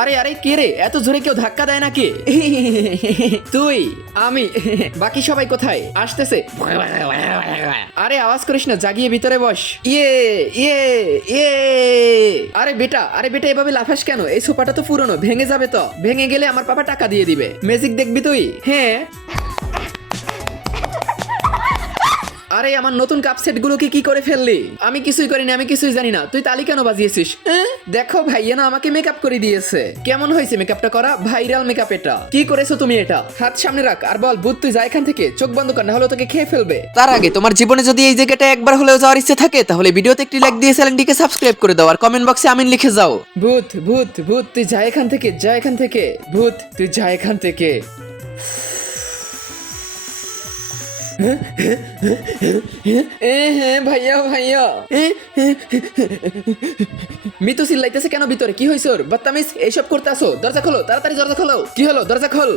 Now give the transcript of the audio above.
আরে আরে কে রে, এত জোরে কেউ ধাক্কা দেয় নাকি? তুই, আমি, বাকি সবাই কোথায়? আসতেছে। আরে আওয়াজ করিস না, জাগিয়ে ভিতরে বস। ইয়ে ইয়ে ইয়ে। আরে বেটা এভাবে লাফাস কেন? এই সোফাটা তো পুরনো, ভেঙে যাবে তো। ভেঙে গেলে আমার পাপা টাকা দিয়ে দিবে। ম্যাজিক দেখবি তুই? হ্যাঁ। আরে আমার নতুন কাপ সেট গুলোকে কি করে ফেললি? আমি কিছুই করিনি, আমি কিছুই জানি না। তুই তালি কেন বাজিয়েছিস? দেখো ভাইয়া না আমাকে মেকআপ করে দিয়েছে। কেমন হয়েছে মেকআপটা করা? ভাইরাল মেকআপ এটা। কি করেছো তুমি এটা? হাত সামনে রাখ আর বল, ভূত তুই যা এখান থেকে। চোখ বন্ধ কর, না হলে তোকে খেয়ে ফেলবে। তার আগে তোমার জীবনে যদি এই জায়গাটা একবার হলেও যাওয়ার ইচ্ছে থাকে তাহলে ভিডিওতে একটি লাইক দিয়ে চ্যানেলটিকে সাবস্ক্রাইব করে দাও আর কমেন্ট বক্সে আমিন লিখে যাও। ভূত ভূত ভূত তুই যা এখান থেকে, যা এখান থেকে। ভূত তুই যা এখান থেকে। হ্যাঁ ভাইয়া ভাইয়া। মিতু চিল্লাইতেছে কেন ভিতরে? কি হয়েছে ওর? বাত্তামিজ এইসব করতে আসো। দরজা খোলো, তাড়াতাড়ি দরজা খোলো। কি হলো? দরজা খোল।